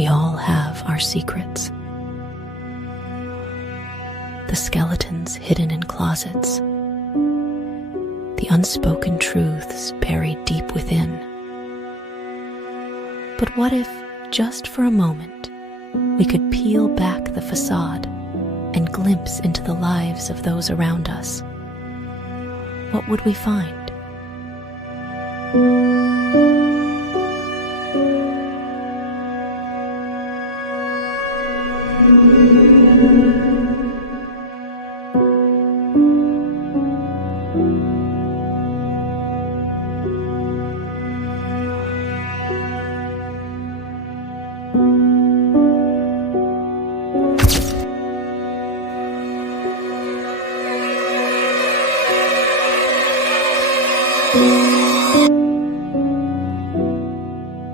We all have our secrets. The skeletons hidden in closets, the unspoken truths buried deep within. But what if, just for a moment, we could peel back the facade and glimpse into the lives of those around us? What would we find?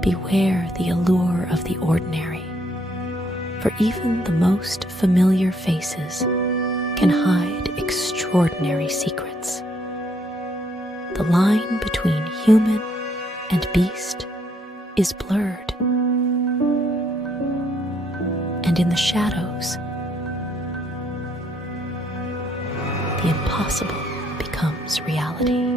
Beware the allure of the ordinary, for even the most familiar faces can hide extraordinary secrets. The line between human and beast is blurred, and in the shadows, the impossible becomes reality.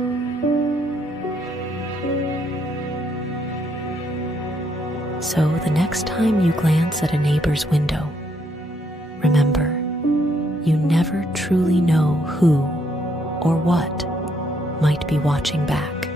So the next time you glance at a neighbor's window, remember, you never truly know who or what might be watching back.